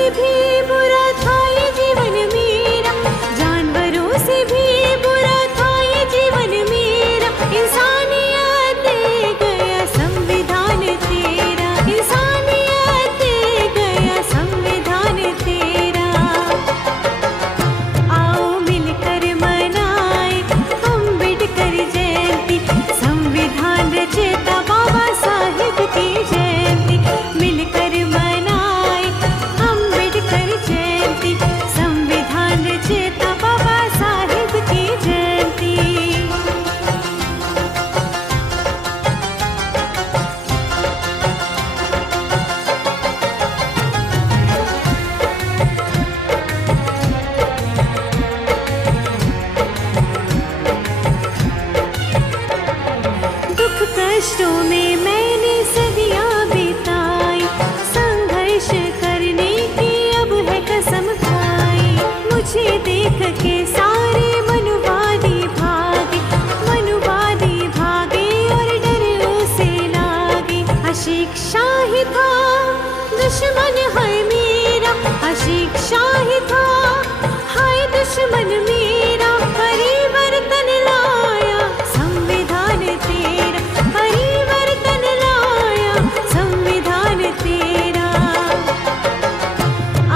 से भी बुरा था ये जीवन मेरा, जानवरों से भी बुरा था ये जीवन मेरा। इंसानियत दे गया संविधान तेरा, इंसानियत दे गया संविधान तेरा। आओ मिलकर मनाए अम्बेडकर जयंती, संविधान रचयिता बाबा साहेब की जयंती। मिलकर मनाए अम्बेडकर जयंती, संविधान रचयिता बाबा साहेब की जयंती। दुख कष्टों में मैंने सदियां बिताई, संघर्ष करने की अब है कसम खाई। मुझे देख के सारे मनुवादी भागे, मनुवादी भागे और डर उसे लागे। अशिक्षा ही था दुश्मन है मेरा, अशिक्षा ही था हाय दुश्मन मेरा। परिवर्तन लाया संविधान तेरा, परिवर्तन लाया संविधान तेरा।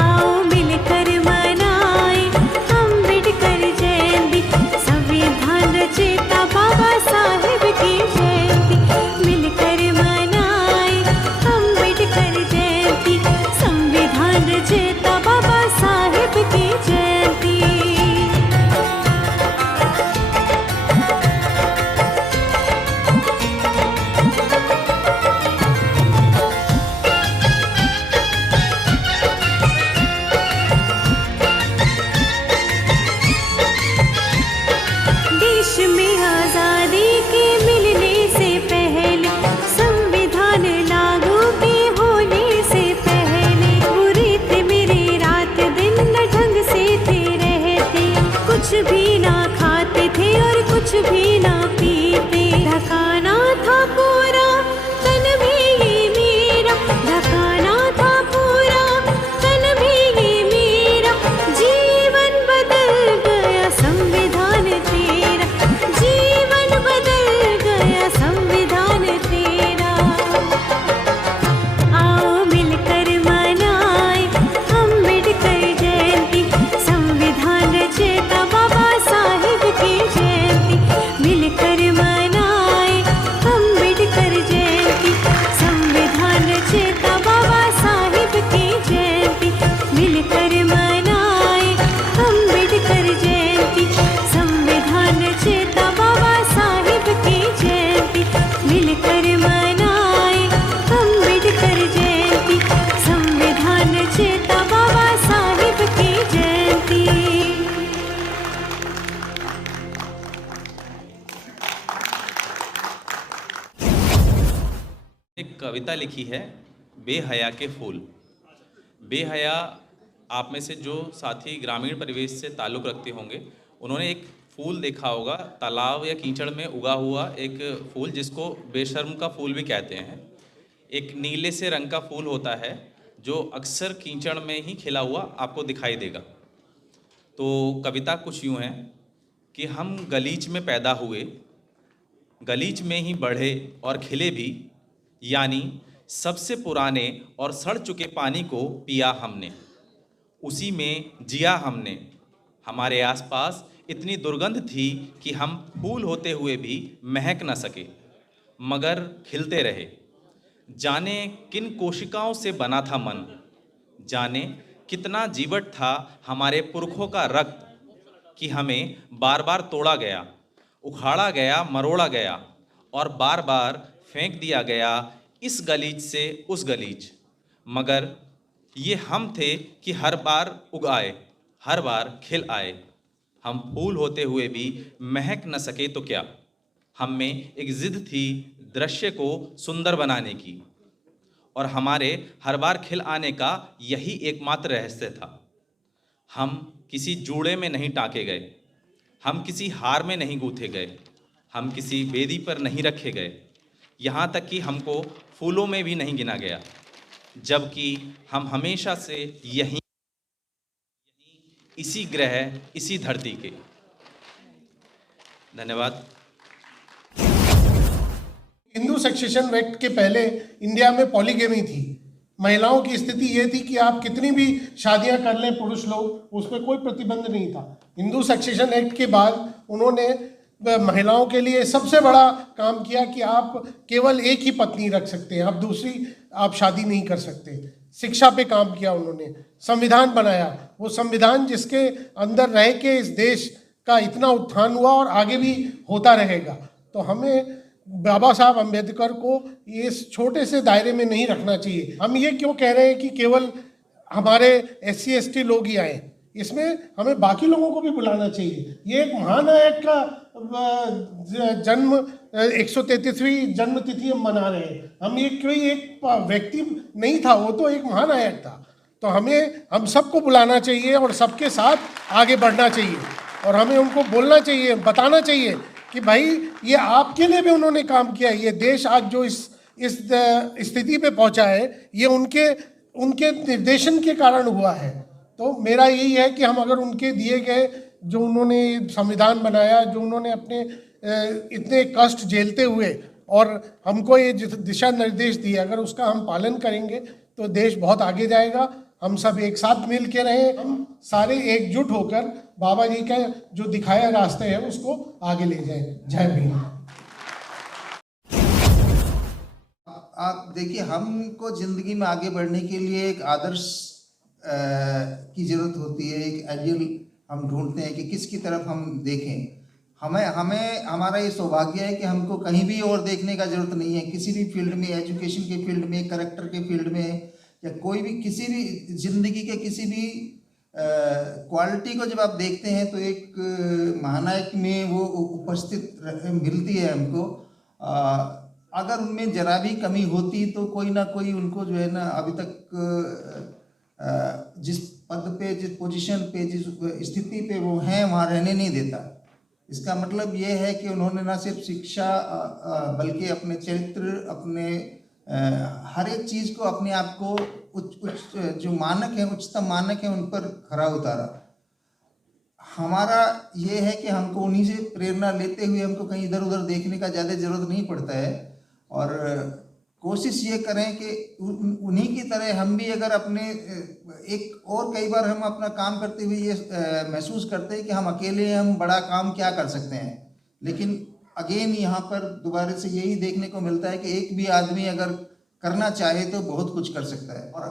आओ मिलकर मनाए अम्बेडकर जयंती, संविधान रचयिता बाबा साहेब की जयंती। मिलकर मनाए अम्बेडकर जयंती, संविधान रचयिता बाबा साहेब की जयंती। देश में आजादी के मिलने से पहले, संविधान लागू के होने से पहले, बुरे थे मेरे रात दिन न ढंग से थे रहते। कुछ भी ना खाते थे और कुछ भी ना पीते। ढकाना था पूरा तन भी ये मेरा, ढकाना था पूरा तन भी ये मेरा। जीवन बदल गया संविधान तेरा, जीवन बदल गया संविधान तेरा। आओ मिलकर मनाए अम्बेडकर जयंती, संविधान रचयिता बाबा साहेब की जयंती। मिलकर मनाए अम्बेडकर जयंती, संविधान रचयिता बाबा साहेब की जयंती। मिलकर मनाए अम्बेडकर जयंती, संविधान रचयिता बाबा साहेब की जयंती। मिलकर मनाए अम्बेडकर जयंती, संविधान रचयिता बाबा साहेब की जयंती। एक कविता लिखी है बेहया के फूल। बेहया, आप में से जो साथी ग्रामीण परिवेश से ताल्लुक़ रखते होंगे उन्होंने एक फूल देखा होगा, तालाब या कीचड़ में उगा हुआ एक फूल जिसको बेशर्म का फूल भी कहते हैं। एक नीले से रंग का फूल होता है जो अक्सर कीचड़ में ही खिला हुआ आपको दिखाई देगा। तो कविता कुछ यूँ है कि हम गलीच में पैदा हुए, गलीच में ही बढ़े और खिले भी, यानी सबसे पुराने और सड़ चुके पानी को पिया हमने, उसी में जिया हमने। हमारे आसपास इतनी दुर्गंध थी कि हम फूल होते हुए भी महक न सके, मगर खिलते रहे। जाने किन कोशिकाओं से बना था मन, जाने कितना जीवट था हमारे पुरखों का रक्त, कि हमें बार बार तोड़ा गया, उखाड़ा गया, मरोड़ा गया और बार बार फेंक दिया गया इस गलीच से उस गलीच। मगर ये हम थे कि हर बार उग आए, हर बार खिल आए। हम फूल होते हुए भी महक न सके तो क्या। हम में एक जिद थी दृश्य को सुंदर बनाने की, और हमारे हर बार खिल आने का यही एकमात्र रहस्य था। हम किसी जूड़े में नहीं टाके गए, हम किसी हार में नहीं गूंथे गए, हम किसी वेदी पर नहीं रखे गए, यहाँ तक कि हमको फूलों में भी नहीं गिना गया। जबकि हम हमेशा से यहीं इसी ग्रह, इसी धरती के। धन्यवाद। हिंदू सक्सेशन एक्ट के पहले इंडिया में पॉलीगेमी थी। महिलाओं की स्थिति ये थी कि आप कितनी भी शादियां कर लें पुरुष लोग, उस पर कोई प्रतिबंध नहीं था। हिंदू सक्सेशन एक्ट के बाद उन्होंने महिलाओं के लिए सबसे बड़ा काम किया कि आप केवल एक ही पत्नी रख सकते हैं, आप दूसरी आप शादी नहीं कर सकते। शिक्षा पे काम किया उन्होंने, संविधान बनाया, वो संविधान जिसके अंदर रह के इस देश का इतना उत्थान हुआ और आगे भी होता रहेगा। तो हमें बाबा साहब अम्बेडकर को इस छोटे से दायरे में नहीं रखना चाहिए। हम ये क्यों कह रहे हैं कि केवल हमारे SC ST लोग ही आए, इसमें हमें बाकी लोगों को भी बुलाना चाहिए। ये एक महानायक का जन्म 133वीं जन्म तिथि हम मना रहे हैं। हम ये कोई एक व्यक्ति नहीं था, वो तो एक महानायक था। तो हम सबको बुलाना चाहिए और सबके साथ आगे बढ़ना चाहिए और हमें उनको बोलना चाहिए, बताना चाहिए कि भाई ये आपके लिए भी उन्होंने काम किया। ये देश आज जो इस स्थिति पे पहुंचा है, ये उनके निर्देशन के कारण हुआ है। तो मेरा यही है कि हम अगर उनके दिए गए, जो उन्होंने संविधान बनाया, जो उन्होंने अपने इतने कष्ट झेलते हुए और हमको ये दिशा निर्देश दिए, अगर उसका हम पालन करेंगे तो देश बहुत आगे जाएगा। हम सब एक साथ मिल के रहें, हम सारे एकजुट होकर बाबा जी का जो दिखाया रास्ते है उसको आगे ले जाएं। जय भीम। आप देखिए, हमको ज़िंदगी में आगे बढ़ने के लिए एक आदर्श की ज़रूरत होती है, एक आइडियल हम ढूंढते हैं कि किसकी तरफ हम देखें। हमें हमारा ये सौभाग्य है कि हमको कहीं भी और देखने का ज़रूरत नहीं है। किसी भी फील्ड में, एजुकेशन के फील्ड में, करेक्टर के फील्ड में, या कोई भी किसी भी ज़िंदगी के किसी भी क्वालिटी को जब आप देखते हैं तो एक महानायक में वो उपस्थित मिलती है हमको। अगर उनमें जरा भी कमी होती तो कोई ना कोई उनको जो है ना अभी तक जिस पद पे, जिस पोजीशन पे, जिस स्थिति पे वो हैं वहाँ रहने नहीं देता। इसका मतलब ये है कि उन्होंने ना सिर्फ शिक्षा बल्कि अपने चरित्र, अपने हर एक चीज़ को, अपने आप को उच्च जो मानक है, उच्चतम मानक है, उन पर खरा उतारा। हमारा ये है कि हमको उन्हीं से प्रेरणा लेते हुए हमको कहीं इधर उधर देखने का ज़्यादा ज़रूरत नहीं पड़ता है और कोशिश ये करें कि उन्हीं की तरह हम भी अगर अपने एक और कई बार हम अपना काम करते हुए ये महसूस करते हैं कि हम अकेले हम बड़ा काम क्या कर सकते हैं, लेकिन अगेन यहाँ पर दोबारा से यही देखने को मिलता है कि एक भी आदमी अगर करना चाहे तो बहुत कुछ कर सकता है। और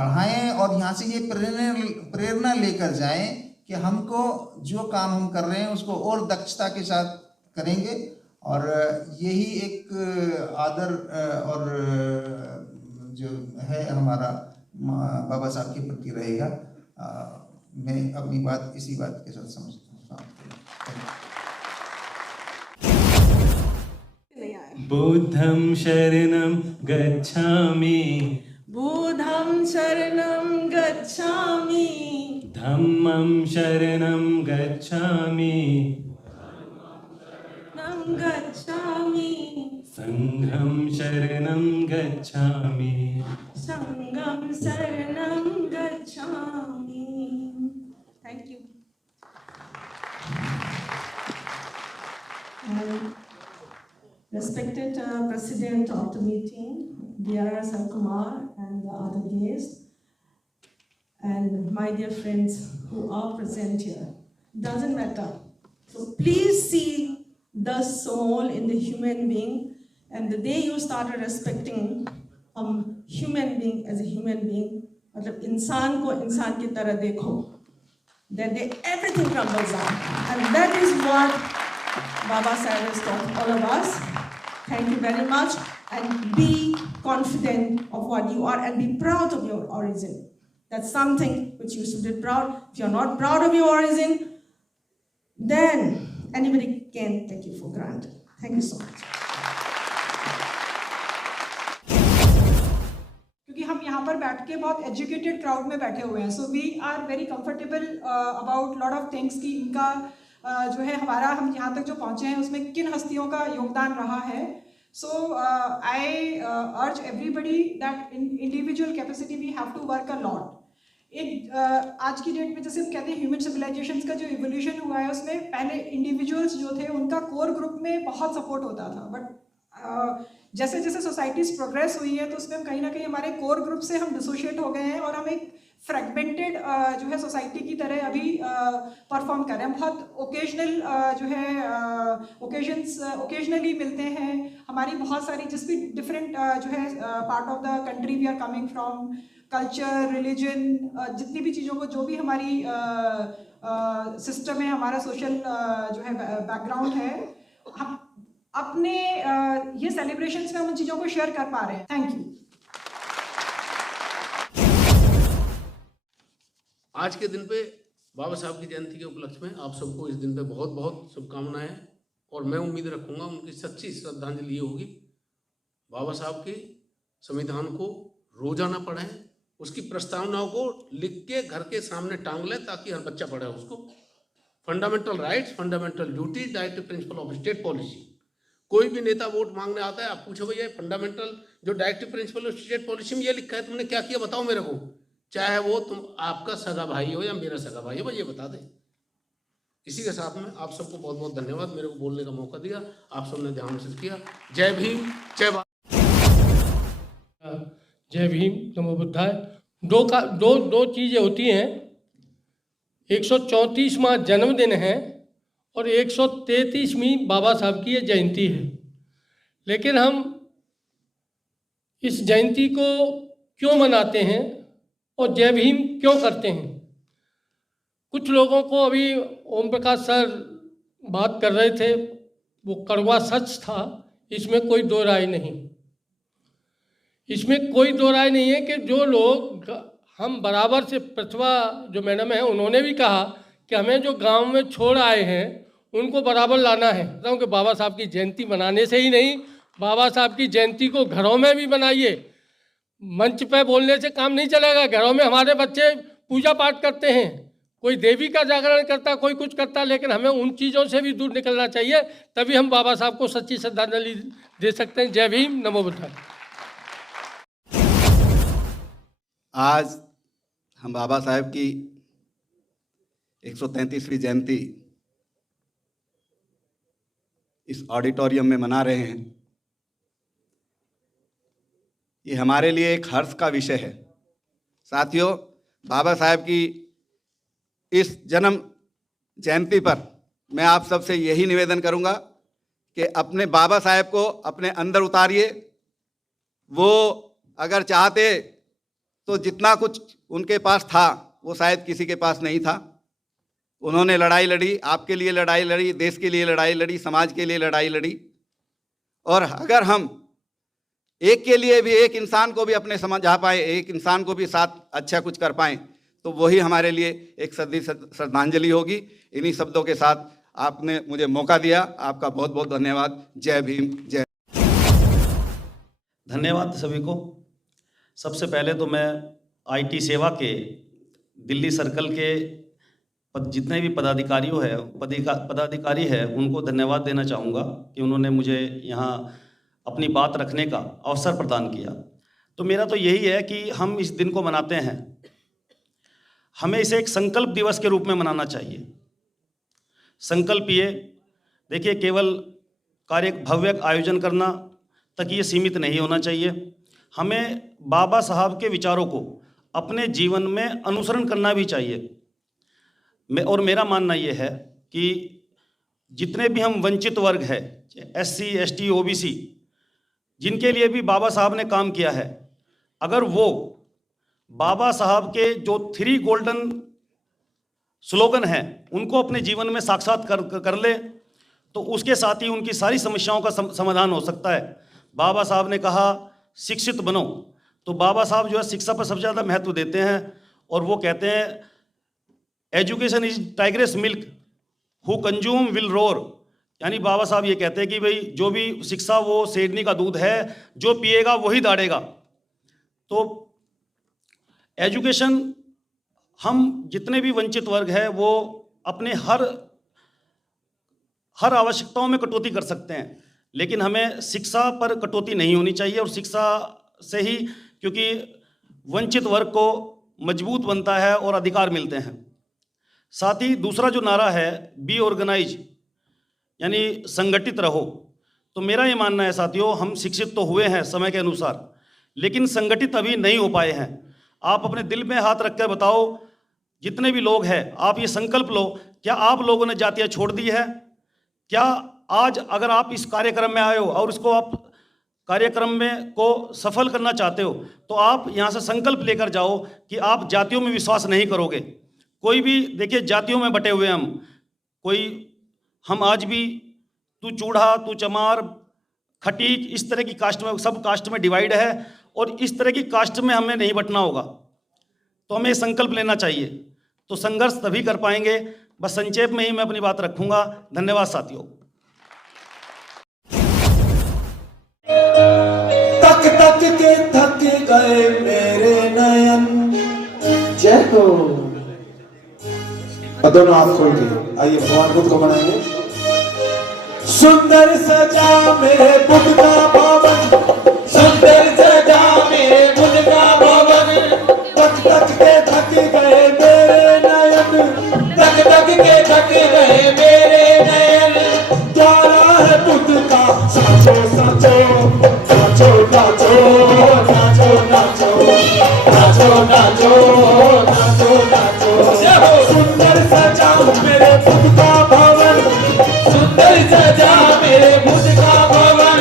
बढ़ाएं और यहाँ से ये प्रेरणा लेकर जाएं कि हमको जो काम हम कर रहे हैं उसको और दक्षता के साथ करेंगे और यही एक आदर और जो है हमारा बाबा साहब के प्रति रहेगा। मैं अपनी बात इसी बात के साथ समझता हूँ। बुद्धं शरणं गच्छामि, बुद्धं शरणं गच्छामि, धम्मं शरणं गच्छामि, गच्छामि, संघं शरणं गच्छामि, संघं शरणं गच्छामि। Thank you. Respected President of the meeting, dear Sankumar and the other guests, and my dear friends who are present here, doesn't matter. So please see the soul in the human being, and the day you started respecting a human being as a human being, मतलब इंसान को इंसान की तरह देखो, that day everything crumbles down, and that is what Baba Sahib has taught all of us. Thank you very much, and be confident of what you are and be proud of your origin. That's something which you should be proud. If you're not proud of your origin, then anybody can take you for granted. Thank you so much. क्योंकि हम यहाँ पर बैठ के बहुत educated crowd में बैठे हुए हैं, so we are very comfortable about lot of things कि इनका जो है हमारा हम यहाँ तक जो पहुँचे हैं उसमें किन हस्तियों का योगदान रहा है। So I urge everybody that in individual capacity we have to work a lot. एक आज की डेट में जैसे हम कहते हैं ह्यूमन सिविलाइजेशंस का जो इवोल्यूशन हुआ है उसमें पहले इंडिविजुअल्स जो थे उनका कोर ग्रुप में बहुत सपोर्ट होता था, बट जैसे जैसे सोसाइटीज प्रोग्रेस हुई है तो उसमें हम कहीं ना कहीं हमारे कोर ग्रुप से हम डिसोशिएट हो गए हैं और हम एक फ्रेगमेंटेड जो है सोसाइटी की तरह अभी परफॉर्म कर रहे हैं। बहुत ओकेजनल जो है ओकेजनली मिलते हैं, हमारी बहुत सारी जिस भी डिफरेंट जो है part of the country we are coming from, culture, religion, जितनी भी चीज़ों को जो भी हमारी सिस्टम है, हमारा सोशल जो है बैकग्राउंड है, हम अपने ये सेलिब्रेशंस में हम उन चीज़ों को शेयर कर पा रहे हैं। Thank you. आज के दिन पे बाबा साहब की जयंती के उपलक्ष्य में आप सबको इस दिन पे बहुत बहुत शुभकामनाएं, और मैं उम्मीद रखूंगा उनकी सच्ची श्रद्धांजलि ये होगी बाबा साहब की संविधान को रोजाना पढ़ें, उसकी प्रस्तावनाओं को लिख के घर के सामने टांग लें ताकि हर बच्चा पढ़े उसको। Fundamental rights, fundamental duties, directive principle of state policy. कोई भी नेता वोट मांगने आता है, आप पूछो भैया फंडामेंटल जो directive principle of state policy में ये लिखा है तुमने क्या किया बताओ मेरे को, चाहे वो तुम आपका सगा भाई हो या मेरा सगा भाई हो, बस ये बता दें। इसी के साथ में आप सबको बहुत बहुत धन्यवाद, मेरे को बोलने का मौका दिया, आप सबने ध्यान से किया। जय भीम, जय भारत। जय भीम, नमो बुद्धाय। दो चीज़ें होती हैं, 134वां जन्मदिन है और 133वीं बाबा साहब की ये जयंती है। लेकिन हम इस जयंती को क्यों मनाते हैं और जय भीम क्यों करते हैं? कुछ लोगों को अभी ओम प्रकाश सर बात कर रहे थे, वो कड़वा सच था, इसमें कोई दो राय नहीं। इसमें कोई दो राय नहीं है कि जो लोग हम बराबर से, प्रतिभा जो मैडम है उन्होंने भी कहा कि हमें जो गांव में छोड़ आए हैं उनको बराबर लाना है। क्योंकि बाबा साहब की जयंती मनाने से ही नहीं, बाबा साहब की जयंती को घरों में भी मनाइए। मंच पे बोलने से काम नहीं चलेगा। घरों में हमारे बच्चे पूजा पाठ करते हैं, कोई देवी का जागरण करता, कोई कुछ करता, लेकिन हमें उन चीज़ों से भी दूर निकलना चाहिए, तभी हम बाबा साहब को सच्ची श्रद्धांजलि दे सकते हैं। जय भीम, नमो बुद्धाय। आज हम बाबा साहब की 133वीं जयंती इस ऑडिटोरियम में मना रहे हैं। ये हमारे लिए एक हर्ष का विषय है। साथियों, बाबा साहब की इस जन्म जयंती पर मैं आप सबसे यही निवेदन करूंगा कि अपने बाबा साहब को अपने अंदर उतारिए। वो अगर चाहते तो जितना कुछ उनके पास था वो शायद किसी के पास नहीं था। उन्होंने लड़ाई लड़ी, आपके लिए लड़ाई लड़ी, देश के लिए लड़ाई लड़ी, समाज के लिए लड़ाई लड़ी। और अगर हम एक के लिए भी, एक इंसान को भी अपने समझा पाए, एक इंसान को भी साथ अच्छा कुछ कर पाएँ, तो वही हमारे लिए एक सदी श्रद्धांजलि होगी। इन्हीं शब्दों के साथ आपने मुझे मौका दिया, आपका बहुत बहुत धन्यवाद। जय भीम, जय। धन्यवाद सभी को। सबसे पहले तो मैं आईटी सेवा के दिल्ली सर्कल के जितने भी पदाधिकारी है उनको धन्यवाद देना चाहूँगा कि उन्होंने मुझे यहाँ अपनी बात रखने का अवसर प्रदान किया। तो मेरा तो यही है कि हम इस दिन को मनाते हैं, हमें इसे एक संकल्प दिवस के रूप में मनाना चाहिए। संकल्प ये देखिए, केवल कार्य भव्य आयोजन करना तक ये सीमित नहीं होना चाहिए। हमें बाबा साहब के विचारों को अपने जीवन में अनुसरण करना भी चाहिए। और मेरा मानना ये है कि जितने भी हम वंचित वर्ग है, SC, ST, OBC, जिनके लिए भी बाबा साहब ने काम किया है, अगर वो बाबा साहब के जो 3 गोल्डन स्लोगन हैं उनको अपने जीवन में साक्षात कर ले तो उसके साथ ही उनकी सारी समस्याओं का समाधान हो सकता है। बाबा साहब ने कहा शिक्षित बनो, तो बाबा साहब जो है शिक्षा पर सबसे ज़्यादा महत्व देते हैं और वो कहते हैं education is tigress milk who consume will roar. यानी बाबा साहब ये कहते हैं कि भाई जो भी शिक्षा वो शेरनी का दूध है, जो पिएगा वही दाड़ेगा। तो एजुकेशन, हम जितने भी वंचित वर्ग है वो अपने हर आवश्यकताओं में कटौती कर सकते हैं, लेकिन हमें शिक्षा पर कटौती नहीं होनी चाहिए, और शिक्षा से ही, क्योंकि वंचित वर्ग को मजबूत बनता है और अधिकार मिलते हैं। साथ ही दूसरा जो नारा है बी ऑर्गेनाइज, यानी संगठित रहो, तो मेरा ये मानना है साथियों, हम शिक्षित तो हुए हैं समय के अनुसार, लेकिन संगठित अभी नहीं हो पाए हैं। आप अपने दिल में हाथ रख कर बताओ, जितने भी लोग हैं, आप ये संकल्प लो, क्या आप लोगों ने जातियाँ छोड़ दी है? क्या आज अगर आप इस कार्यक्रम में आए हो और इसको आप कार्यक्रम में को सफल करना चाहते हो, तो आप यहाँ से संकल्प लेकर जाओ कि आप जातियों में विश्वास नहीं करोगे। कोई भी, देखिए जातियों में बटे हुए हम आज भी तू चूड़ा, तू चमार, खटीक, इस तरह की कास्ट में, सब कास्ट में डिवाइड है, और इस तरह की कास्ट में हमें नहीं बटना होगा। तो हमें संकल्प लेना चाहिए, तो संघर्ष तभी कर पाएंगे। बस संक्षेप में ही मैं अपनी बात रखूंगा। धन्यवाद साथियों। तक तक के थक गए मेरे नयन। जय हो। दोनों हाथ खोल के आइए भगवान बुद्ध को बनाएंगे। सुंदर सजा मेरे बुद्ध का भवन, सुंदर सजा मेरे बुद्ध का भवन। तक तक के थक गए मेरे नयन, तक तक के थक गए मेरे नयन। द्वारा है बुद्ध का साचो साचो, नाचो नाचो नाचो नाचो नाचो नाचो नाचो नाचो। सुंदर सजा मेरे बुद्ध का भवन, सुंदर सजा मेरे बुद्ध का भवन।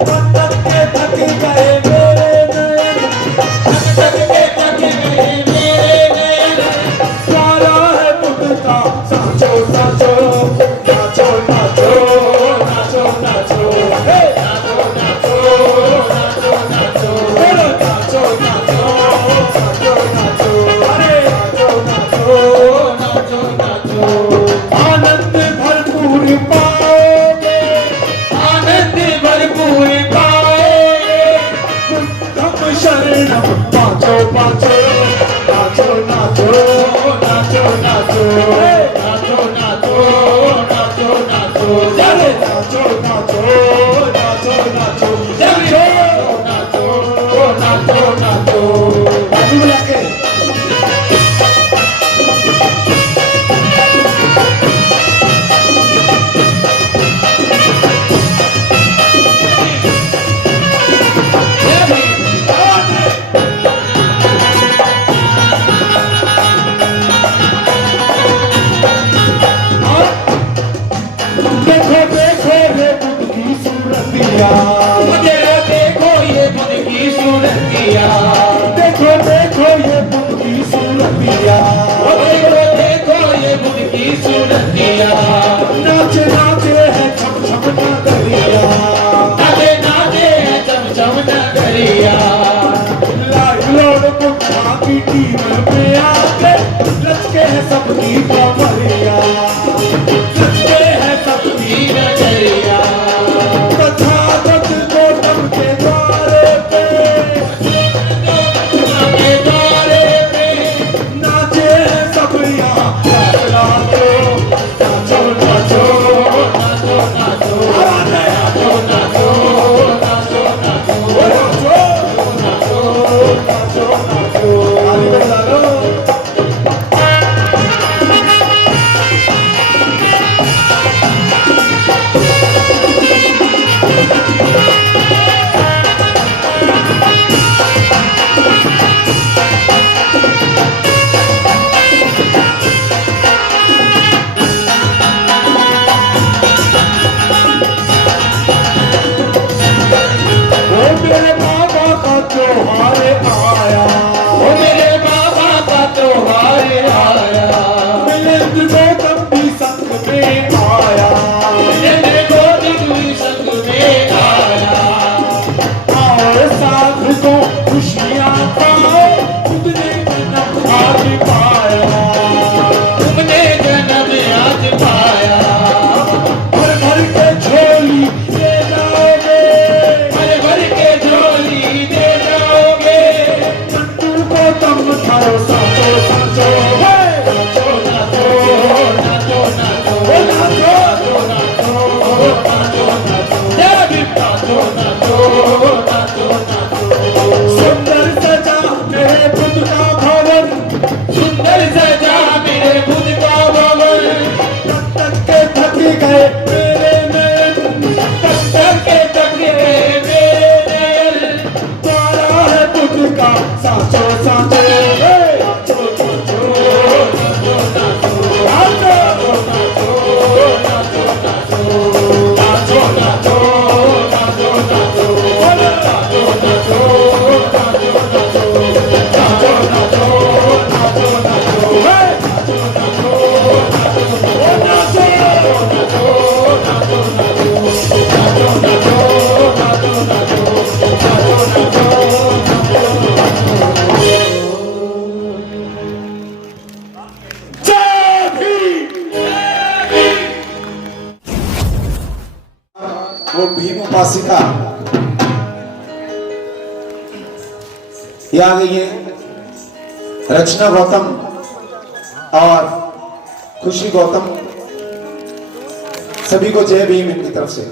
तक तक के थक गए मेरे नयन, तक तक के थक गए मेरे नयन। द्वारा है बुद्ध का साचो साचो, नाचो नाचो नाचो नाचो नाचो नाचो नाचो नाचो नाचो नाचो नाचो नाचो, अरे नाचो नाचो नाचो नाचो। आनंद भरपूर पाओगे, आनंद भरपूर पाओगे। बुद्धम शरणम पाचो पाचो, नाचो नाचो नाचो नाचो नाचो नाचो नाचो नाचो, जय नाचो नाचो नाचो नाचो, जय नाचो नाचो नाचो। बुला के देखो देखो ये बुद्ध की सूरतिया, देखो ये बुद्ध की सूरतिया, देखो देखो ये बुद्ध की सूरतिया, देखो देखो ये बुद्ध की सूरतिया। नाचे नाचे है छम छम नगरिया, नाचे नाचे है छम छम नगरिया। लाइव लोड बुद्धा की टीम में आके लचके है सबकी कमरिया, लचके है सबकी नजरिया। तथागत गौतम के द्वारे पे, के द्वारे पे नाचे अंदर सजा मेरे खुद का भवन तक तक के थक गए मेरे नयन तक तक के थक गए मेरे नयन द्वारा है तुझका साचो साचो वो भीम उपासिका ये आ गई है। रचना गौतम और खुशी गौतम, सभी को जय भीम इनकी तरफ से।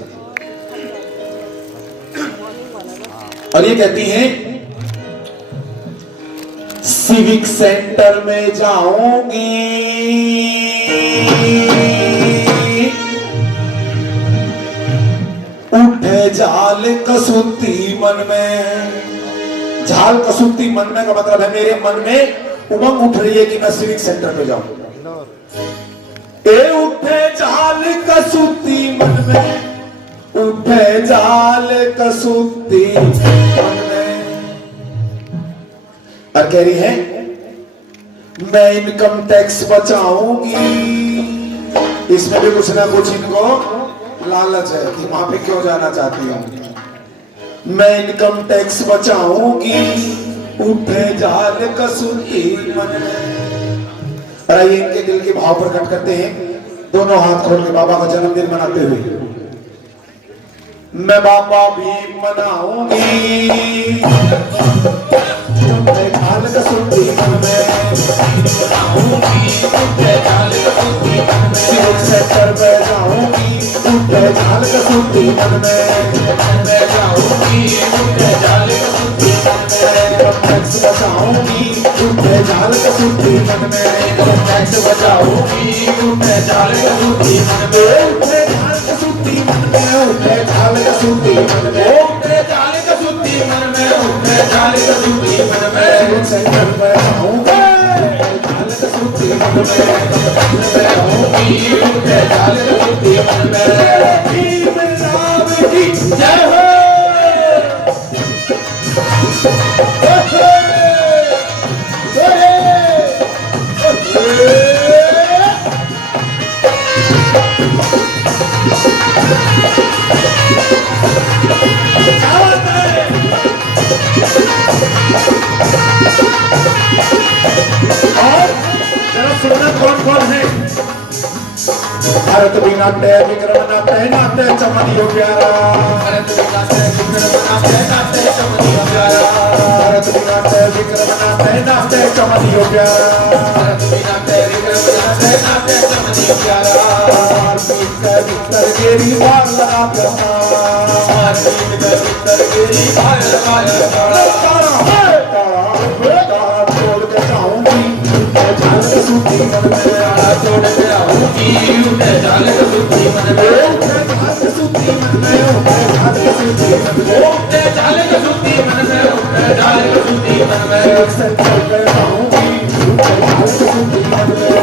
और ये कहती हैं सिविक सेंटर में जाऊंगी उठे झाल कसूती मन में। झाल कसूती मन में का मतलब है मेरे मन में उमंग उठ रही है कि मैं सिविक सेंटर पे जाऊं। ए उठे झाल कसूती मन में, उठे झाल कसूती मन में। और कह रही है मैं इनकम टैक्स बचाऊंगी। इसमें भी कुछ ना कुछ इनको लालच है कि वहां पे क्यों जाना चाहती हूं। मैं इनकम टैक्स बचाऊंगी उठे झाल कसूती मन में। आइए इनके दिल के भाव प्रकट करते हैं, दोनों हाथ खोल के बाबा का जन्मदिन मनाते हुए। मैं बाबा भी मनाऊंगी उठे झाल कसूती मन में। सिविक सेंटर पे जाऊंगी उठे झाल कसूती मन में। मैं जाऊंगी उठे झाल कसूती मन में। इनकम टैक्स बचाऊंगी उठे झाल कसूती मन में। इनकम टैक्स बचाऊंगी उठे झाल कसूती मन में। उठे झाल कसूती मन में, उठे झाल कसूती मन में। उठे झाल कसूती मन में, उठे झाल कसूती मन में। सिविक सेंटर पे जाऊंगी झाल कसूती मन में। मैं जाऊंगी उठे झाल कसूती मन में। भीम राम की जय हो। कौन कौन है? भारत भी नाट्य विक्रम नाट्य नाट्य चमनियो प्यारा। भारत भी नाट्य विक्रम नाट्य नाट्य चमनियो प्यारा। भारत भी नाट्य विक्रम नाट्य नाट्य चमनियो प्यारा। भारत भी नाट्य विक्रम नाट्य नाट्य चमनियो प्यारा। मारपीट का भीतर गेरी बार लगा करना। मारपीट का भीतर गेरी बार लगा करना। छोड़ के जाऊंगी झाल कसूती मन में। छोड़ के आऊंगी उठे झाल कसूती मन में। उठे झाल कसूती मन में, उठे झाल कसूती मन में। उठे झाल कसूती मन में, उठे झाल कसूती मन में। सेंटर पे जाऊंगी उठे झाल कसूती मन में।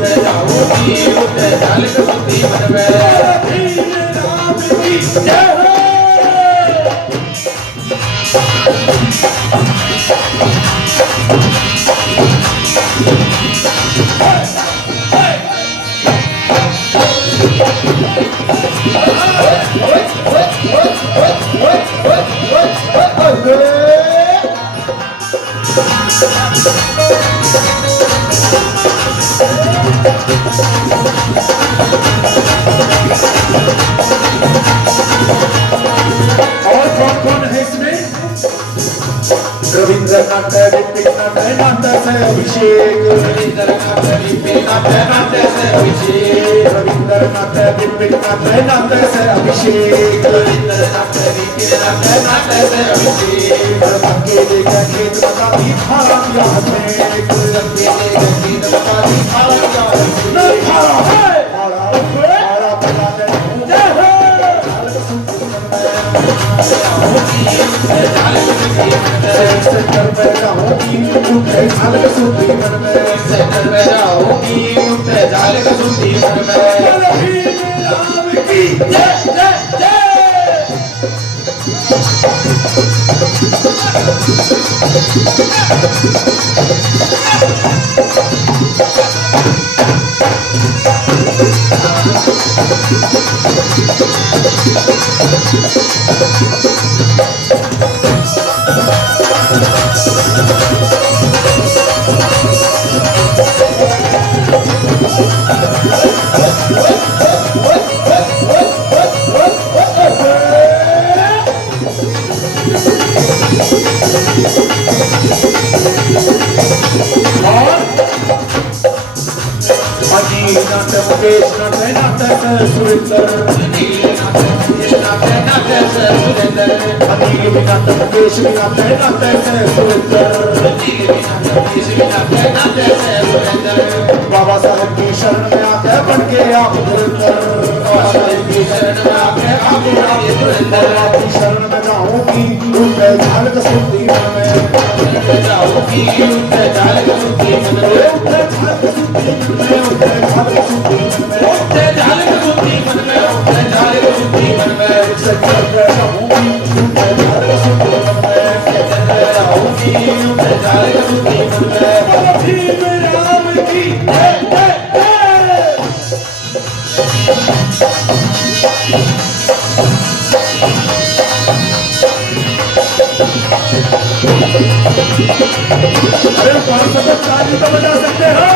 मैं जाऊंगी उठे झाल कसूती मन में। भीम राम की जय हो। और कौन कौन है इसमें? रविंद्रनाथ विपिन नाट्य से अभिषेक। रविंद्रनाथ विपिन नाट्य से अभिषेक। रविंद्रनाथ विपिन नाट्य से अभिषेक। रविंद्रनाथ विपिन नाट्य से अभिषेक। अकेले का खेत बता भी खारा दिया है। अकेले का जाल कसूती मन में सेंटर में जाऊंगी उठे जाल कसूती मन में भीम राम की जय जय जय बाबा साहब की शरण में आके बन के आप बाबा साहब की शरण में आके आप की शरण में जाऊंगी उनके जाल कसूती मन में जाऊंगी उनके जाल कसूती मन में उनके जाल कसूती मन में उनके जाल कसूती मन में उनके जाल कसूती मन में उनके जाल कसूती मन में सच्चा जाऊंगी उनके जाल कसूती मन में जाऊंगी उनके जाल कसूती मन में भीम राम की जय जय अरे 540 तो बजा सकते हो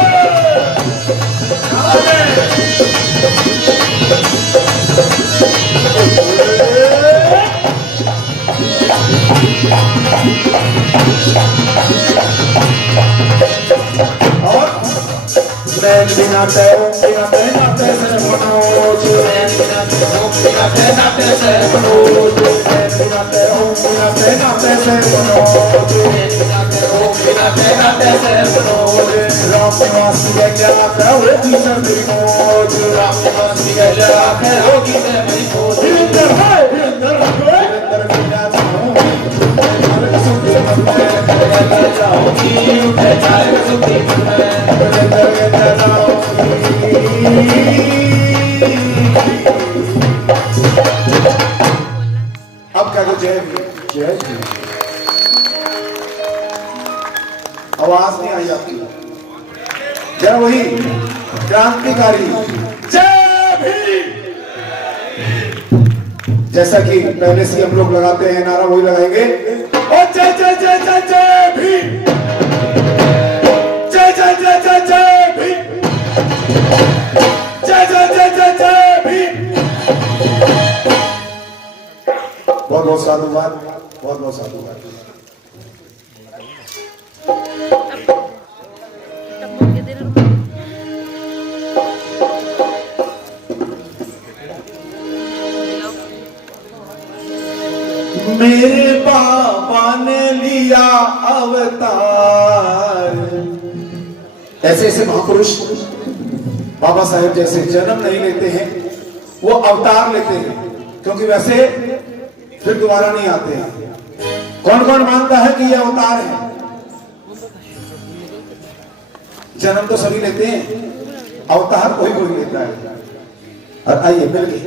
मैं बिना ते से मनोज मैं बिना ते से मनोज मैं बिना ते से मनोज राम निवास की क्या कहो जी मेरी मौज राम निवास की क्या कहो जी मेरी मौज हिंदर है हिंदर बिना जाऊंगी जाल कसूती मन में जाऊंगी उठे जाल कसूती मन में अब क्या तो जय जय आवाज नहीं आई आपकी जय वही क्रांतिकारी जय भीम जैसा कि पहले से हम लोग लगाते हैं नारा वही लगाएंगे और जय जय जय जय जय भीम जय जय जय जय जय भीम जय जय जय जय जय भीम बहुत बहुत साधुवाद बहुत बहुत साधुवाद मेरे बाबा ने लिया अवतार ऐसे ऐसे महापुरुष बाबा साहेब जैसे जन्म नहीं लेते हैं वो अवतार लेते हैं क्योंकि वैसे फिर दोबारा नहीं आते हैं कौन कौन मानता है कि ये अवतार है जन्म तो सभी लेते हैं अवतार कोई कोई लेता है और आइए मिलके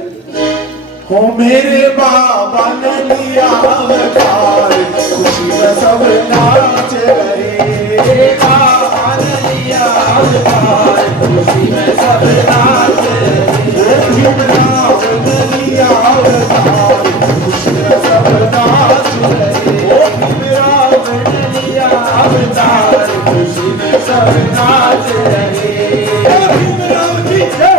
हो मेरे बाबा ने लिया अवतार खुशी में सब नाच रहे बाबा ने लिया अवतार खुशी में सब नाच रहे भीमराव ने लिया अवतार खुशी में सब नाच रहे भीमराव ने लिया अवतार खुशी में सब नाच रहे भीमराव की जय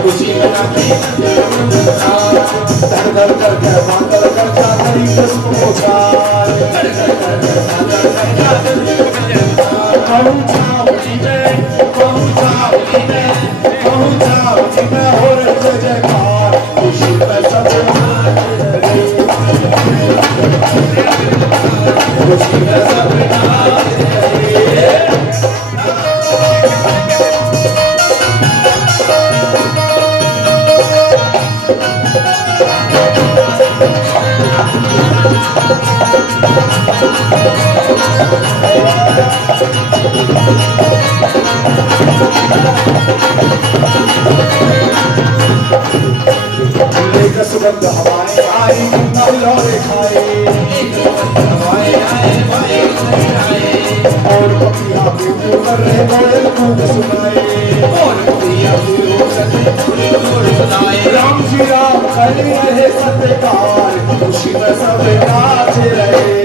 खुशी में नाचे धर धर कर के मांगल कर चादरी पुष्प मोचार पहुंचावली में हो रही जय जयकार खुशी में सब खुशी में सब सुगंध हवाएं आई नौरे खाए और पपिया कर रहे कोयल कूक सुनाए राम जी राम कर रहे सत्कार खुशी में सब नाच रहे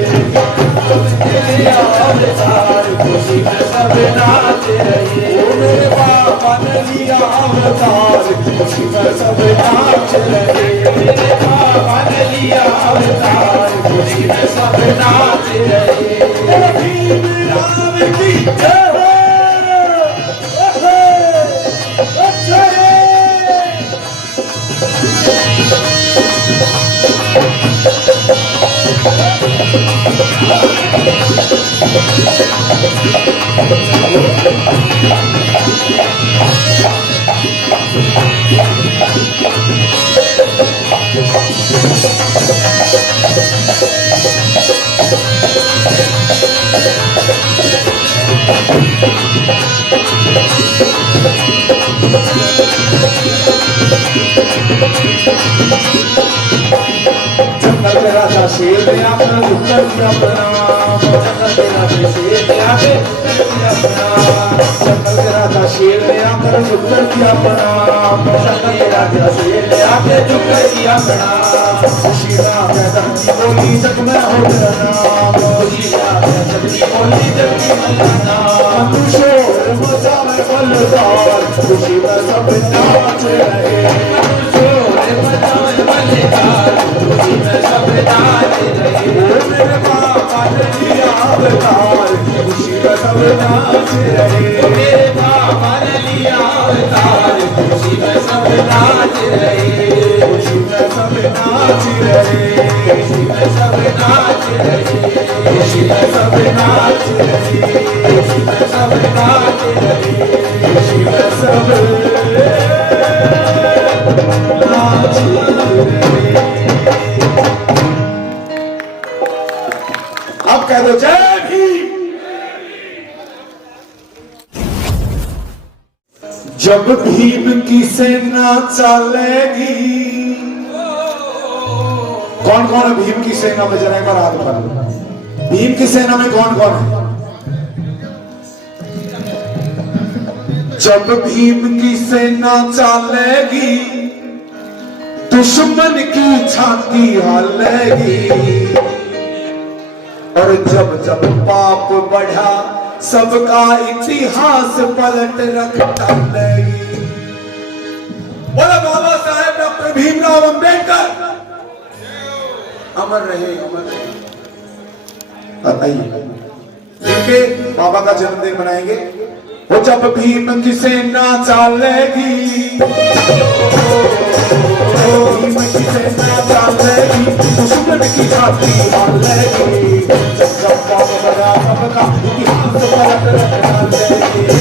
खुशी में सब नाच रहे मेरे बाबा ने लिया अवतार खुशी में सब नाच रहे मेरे बाबा ने लिया अवतार खुशी में सब नाच रहे भीम राम की जय जंगल के राजा शेर ने अपना उत्तर दिया प्रणाम जंगल के राजा शेर ने आके दिया प्रणाम जंगल के राजा शेर ने आकर उत्तर दिया प्रणाम जंगल के राजा शेर ने आके उत्तर दिया प्रणाम खुशी राम धरती बोली जग में हो तेरा नाम खुशी राम धरती बोली जग में नाम तू शोर मचा में बलदार खुशी में सब नाच रहे शोर मचा में बलदार खुशी में सब नाच रहे मेरे बाबा ने लिया अवतार खुशी में सब नाच रहे मेरे बाबा ने लिया अवतार खुशी में सब नाच रहे खुशी में सब नाच रहे खुशी में सब नाच रहे खुशी में सब नाच रहे खुशी में सब नाच रहे खुशी में सब नाच रहे। अब कह दो जय भीम। जब भीम की सेना चलेगी कौन कौन है भीम की सेना में जरा एक बार हाथ उठाओ भीम की सेना में कौन कौन है जब भीम की सेना चलेगी दुश्मन की छाती हालेगी और जब जब पाप बढ़ा सबका इतिहास पलट रख डालेगी। बोला बाबा साहेब डॉक्टर भीमराव अंबेडकर अमर रहे अमर रहे। आइए इनके बाबा का जन्मदिन मनाएंगे। वो जब भीम की सेना चलेगी भीम की सेना चलेगी दुश्मन की छाती हालेगी जब जब पाप बढ़ा सबका इतिहास पलट रख डालेगी।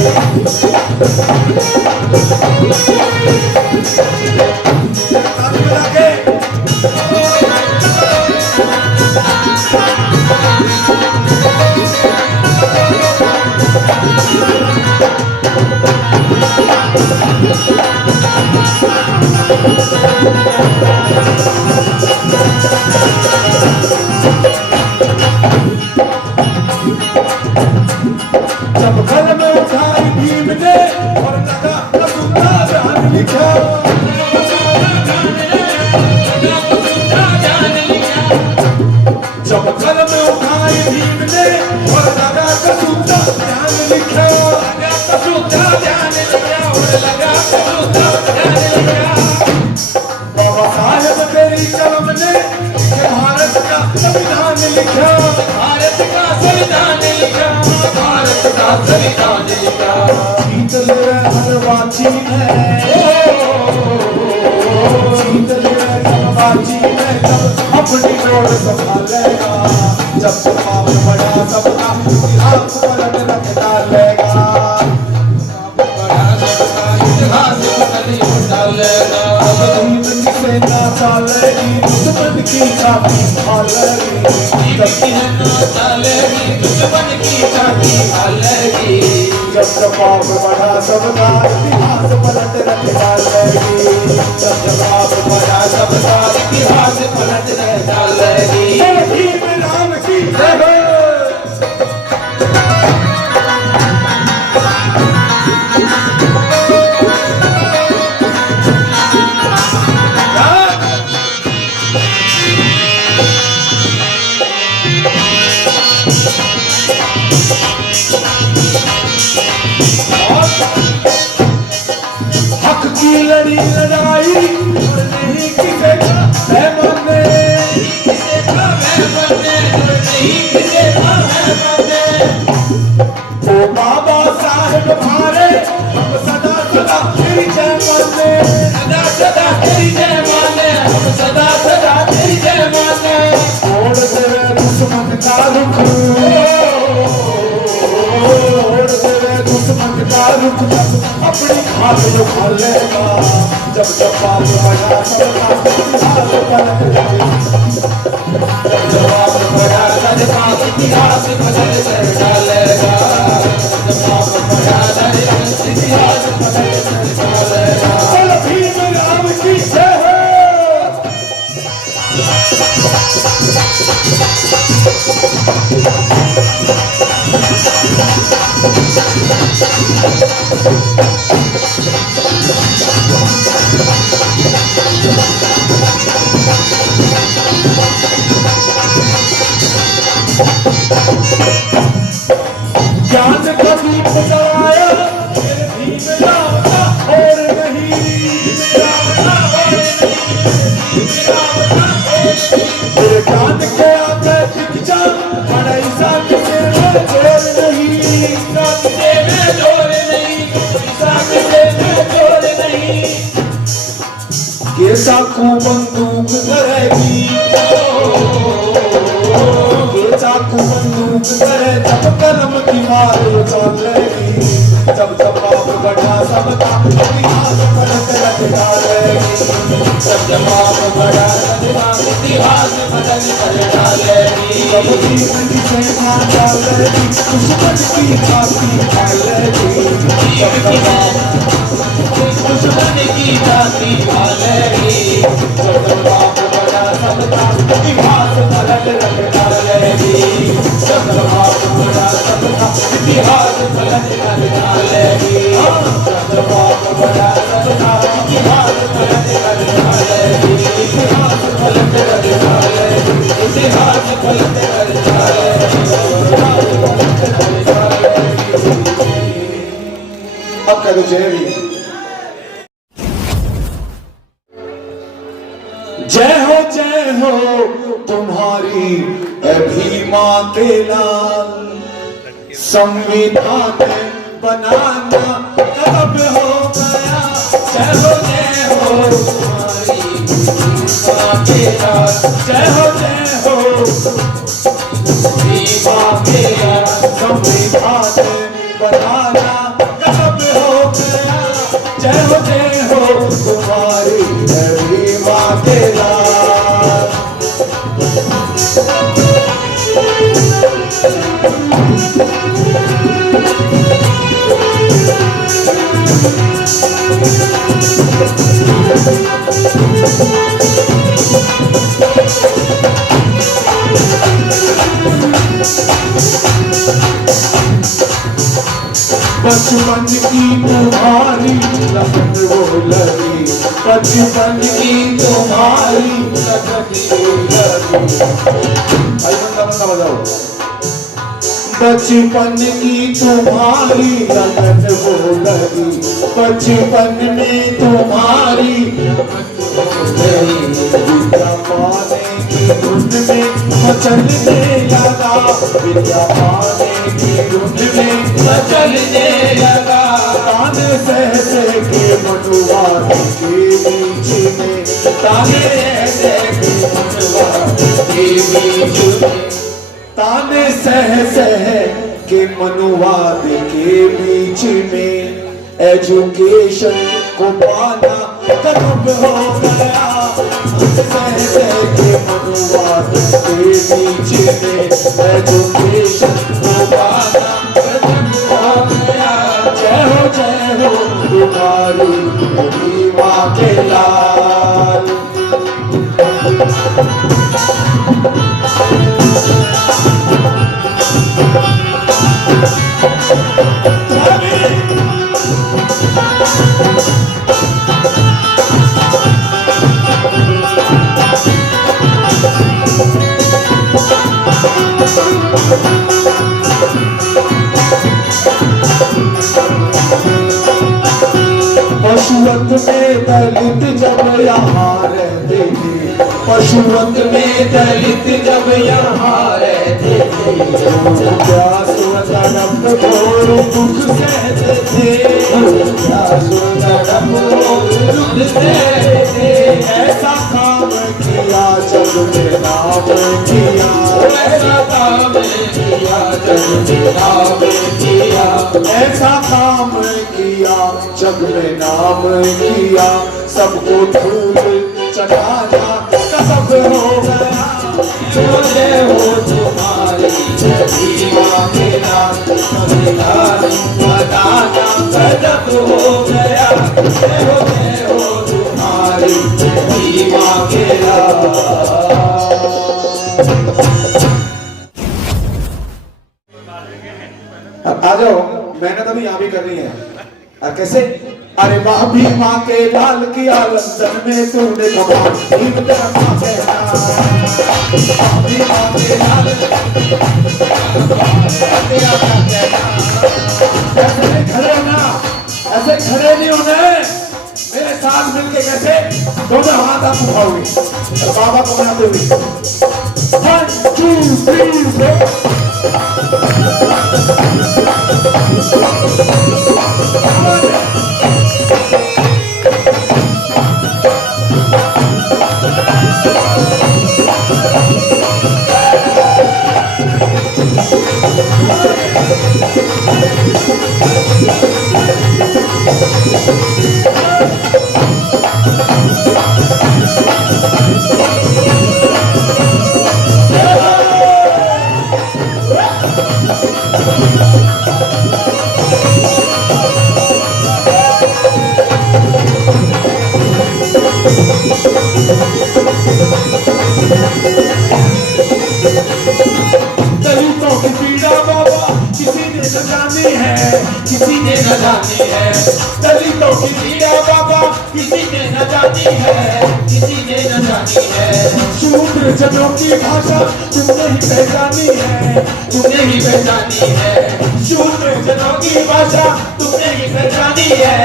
जब कलम उठाई भीम ने और लगा रसूला जान लिखा जब कलम उठाई भीम ने और लगा रसूला जान लिखा लगा रसूला जान लिखा और लगा रसूला जान लिखा संविधान लिखा, भारत का संविधान लिखा, भारत का संविधान लिखा। शीतल हरवाची में, शीतल हरवाची में जब अपनी ओर संभालेगा, जब पाप बड़ा सबका इतिहास पलट रख डालेगा, बड़ा सबका इतिहास पलट डालेगा। सेना डालेगी दुश्मन की छाती फालेगी, डालेगी दुश्मन की छाती फालेगी। जब जवाब बढ़ा सबका इतिहास पलट रख डालेगी, जब जवाब बढ़ा सबका इतिहास पलट रख डालेगी। भीम राम की जय हो। हक की लड़ी लड़ाई नहीं किसे का है मरने, किसे का है मरने, नहीं किसे का है मरने। ओ बाबा साहेब भारे हम सदा सदा तेरी जय माने, सदा सदा तेरी जय माने, हम सदा सदा तेरी जय माने। छोड़ दे दुश्मन का रुख, छोड़ दे दुश्मन का रुख, अपनी खाल उठा लेगा, जब जब पाप बढ़ा सबका इतिहास पलट जाएगा, जब जवाब बढ़ा सबका इतिहास पलट डालेगा, जब पाप बढ़ा सबका इतिहास पलट डालेगा। चलो भीम राम की जय हो। ज्ञान का दीप जलाया मेरे भीम राम का और नहीं, राम का और नहीं, राम का और नहीं। मेरे ज्ञान के आगे टिक जा, बड़े साथ से मैं जोर नहीं, साथ से मैं जोर नहीं, साथ से मैं जोर नहीं। ये चाकू बंदूक करेगी, ये चाकू बंदूक करे, जब कलम की मार चलेगी, जब जवाब बढ़ा सबका इतिहास पलट रख डालेगी, जब जवाब बढ़ा सबका इतिहास पलट कर डालेगी। जब जीवन की सेना डालेगी दुश्मन की छाती फालेगी, जब जवाब दुश्मन की छाती फालेगी, जब जवाब बढ़ा सबका इतिहास पलट रख डालेगी, जब जवाब बढ़ा सबका इतिहास पलट कर डालेगी, जब जवाब बढ़ा सबका इतिहास पलट कर डालेगी, इतिहास पलट कर डालेगी, इतिहास पलट कर डालेगी, इतिहास पलट कर डालेगी। अब कह दो जय भीम। जय हो तुम्हारी भीमा के लाल, संविधान बनाना कब हो गया। जय हो तुम्हारी भीमा के लाल, जय हो भीमा के लाल, संविधान बनाना कब हो गया। जय हो तुम्हारी भीमा के लाल। बचपन की तुम्हारी लगन वो लगी, बचपन की तुम्हारी लगन वो लगी। भाई बंदा बजाओ। बचपन की तुम्हारी लगन वो लगी, बचपन में तुम्हारी विद्या पाने की धुन में मचलने लगा, विद्या पाने की धुन में मचलने लगा। ताने सहसे के मनुवाद के बीच में, ताने सहसे के मनुवाद के बीच में, ताने सहसे के मनुवाद के बीच में एजुकेशन को पाना कदम हो गया। सहसे के मनुवाद के बीच में एजुकेशन को पाना कदम हो गया। जय हो तुम्हारी रीवा के लाल। पशुवत में दलित जब यहाँ रहते थे, पशुवत में दलित जब यहाँ रहते थे, प्यास तड़प और दुख सहते थे, प्यास तड़प और दुख सहते थे। ऐसा काम किया जग में नाम किया, ऐसा काम किया जग में नाम किया, ऐसा काम किया जग में नाम किया। सबको धूल चढ़ाना कसब हो गया। जय हो तुम्हारी रीवा के लाल, बताना गजब हो गया। जय हो तुम्हारी रीवा के लाल। आ जाओ, मेहनत अभी यहाँ भी करनी है। कैसे? अरे वाह भीमा के लाल किया लंदन में तूने कमाल, भीम तेरा क्या कहना। भीमा के लाल तेरा क्या कहना। ऐसे खड़े ना, ऐसे खड़े नहीं होने, मेरे साथ मिलके कैसे दोनों हाथ आप उठाओगे बाबा को बनाते हुए। 1 2 3 4। किसी ने न जानी है, दलितों की पीड़ा बाबा किसी ने न जानी है, किसी ने न जानी है। शूद्र जनों की भाषा तुमने ही पहचानी है, तुमने ही पहचानी है। शूद्र जनों की भाषा तुमने ही पहचानी है,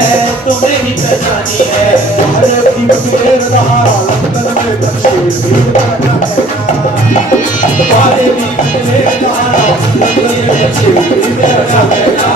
तुमने ही पहचानी है। हरे भीम तेरे रहा लंदन में तकशीर भीम करना कहना। हरे भीम तेरे रहा लंदन में तकशीर भीम करना कहना।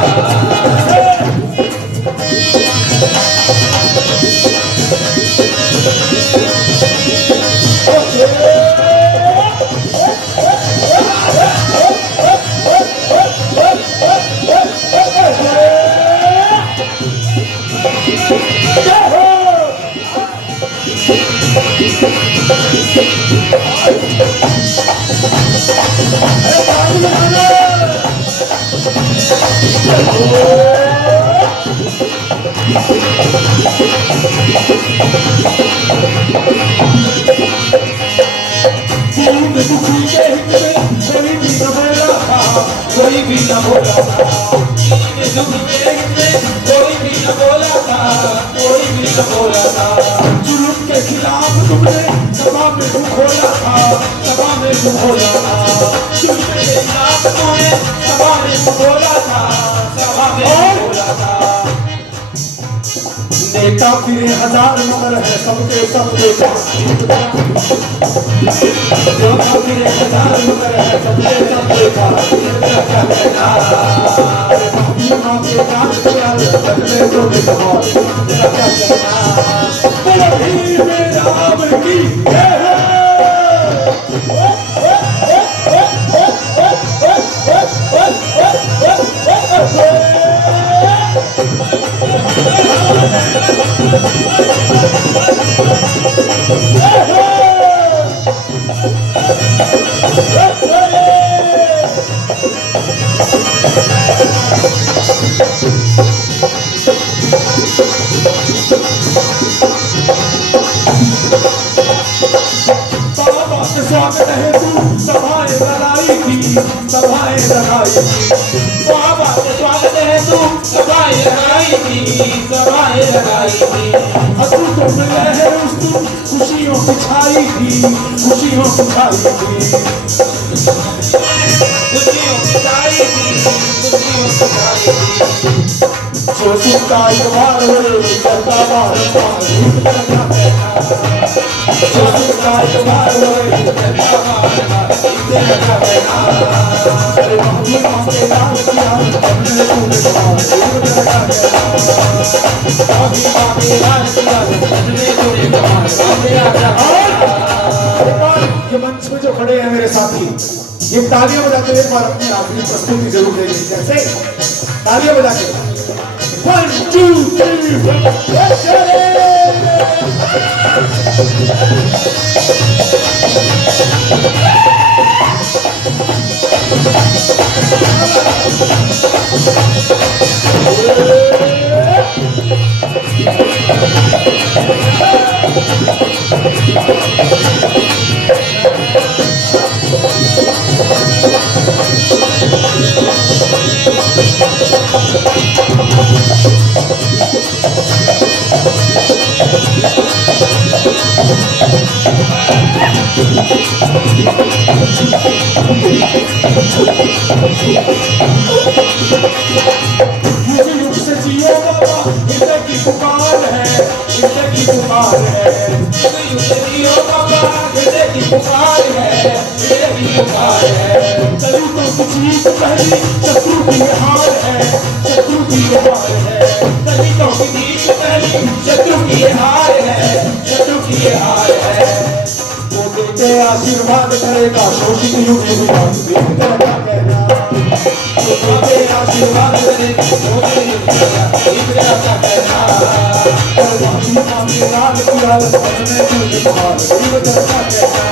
कोई भी न बोला था, कोई भी न बोला था, कोई भी न बोला था। जुल्म के खिलाफ तुमने सभा में मुंह खोला था, सभा में मुंह खोला था। जुल्म के खिलाफ तुमने सभा में मुंह खोला था, सभा में मुंह खोला था। नेता मुसाफिर हजार नंबर है सबके सबके जो मुसाफिर हजार नंबर है सबके सबके माँ के कान क्या सबके तो देखो तेरा क्या कहना बोलो भीम राम की जय स्वागत है तू सभाएं लगाई थी सभाएं लगाई थी बाबा स्वागत है तू सभाएं लगाई थी सभाएं लगाई थी असू तो मिले है उस दिन खुशियों की छाई थी खुशियों की छाई थी खुशियों की छाई थी खुशियों की छाई थी सोचता इकबाल हो करता बार बार सोचता इकबाल हो करता बार बार तेरा क्या कहना अरे बाबू मांगे लाल किया हमने तूने कमाल तेरा क्या कहना बाबू मांगे लाल किया हमने तूने कमाल तेरा क्या कहना ये मंच में जो खड़े हैं मेरे साथी ये तालियां बजाते हुए एक बार अपनी आखिरी प्रस्तुति जरूर देंगे कैसे तालियां बजा के 1 2 3 आशीर्वाद करेगा शोषित युग तेरा क्या कहना आशीर्वाद करेगा शोषित युग तेरा क्या कहना और बाबू मांगे लाल किया हमने तूने कमाल तेरा क्या कहना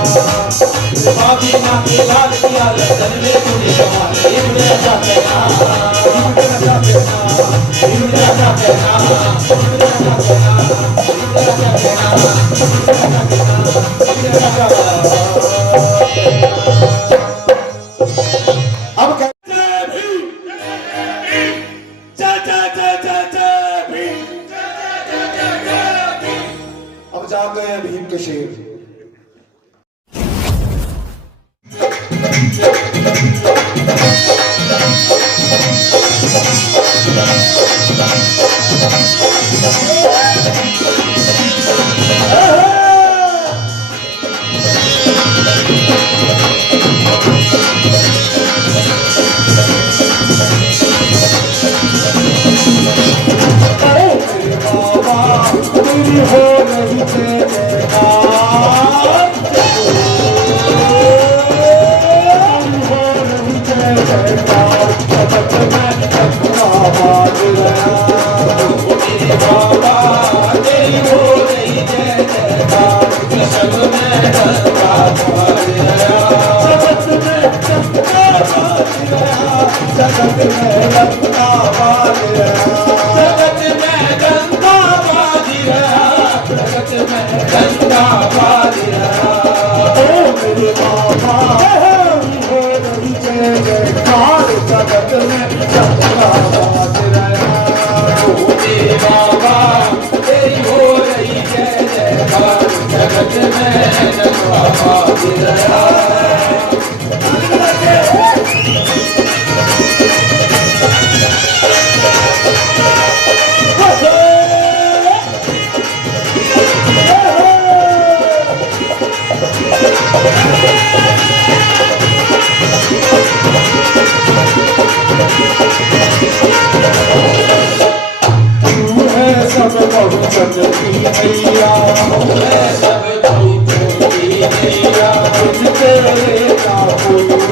बाबू मांगे लाल किया हमने तूने कमाल तेरा क्या कहना तेरा क्या कहना तेरा क्या कहना तेरा क्या कहना तेरा क्या कहना तेरा क्या कहना अब जाग गए भीम के शेर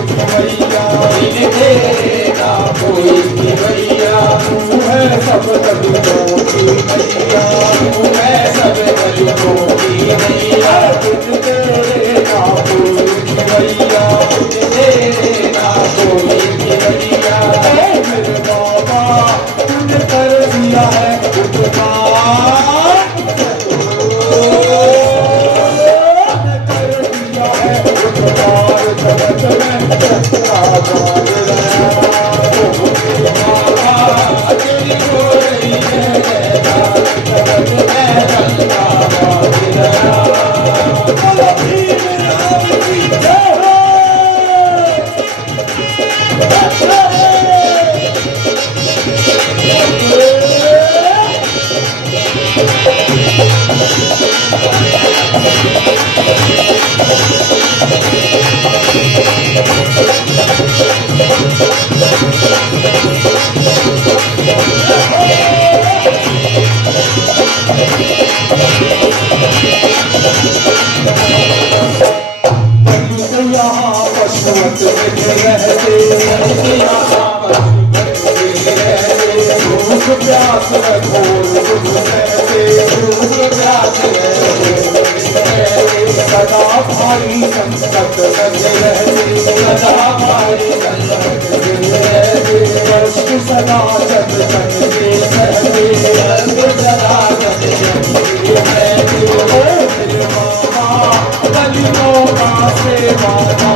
खिवैया तेरा कोई खिवैया तू है सब गरीबों की मैया तू है सब गरीबों की मैया तेरा कोई खिवैया तेरा कोई खिवैया मेरे बाबा तूने कर दिया है उपकार सदा भारी संकट लगे रहते सदा भारी संकट लगे रहते कष्ट सदा जग के सहते सदा जग के रहते ओ मेरे बाबा गलियों का सेवादार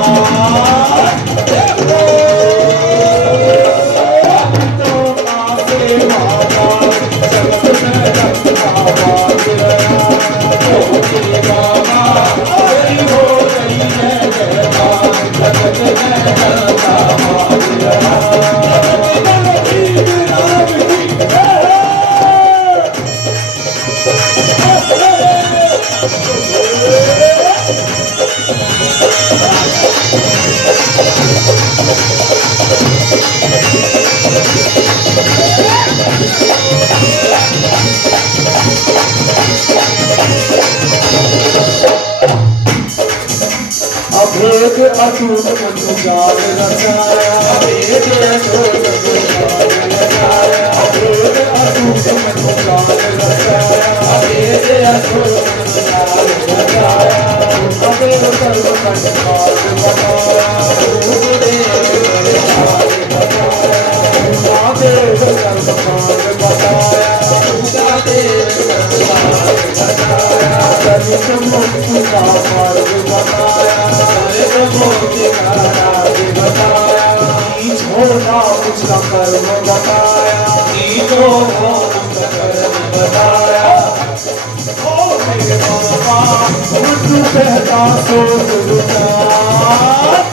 अभेद अटूट मन जाल रचाया अभेद अटूट मन जाल रचाया अभेद अटूट मन जाल रचाया अभेद अटूट मन जाल रचाया अभेद सर्व संसार बताया देव सर्व काल बताया दलित मुक्ति का मार्ग बताया छोड़ा उसका कर्म बताया बताया ओ मेरे बाबा मृत्यु कहता सोच विचार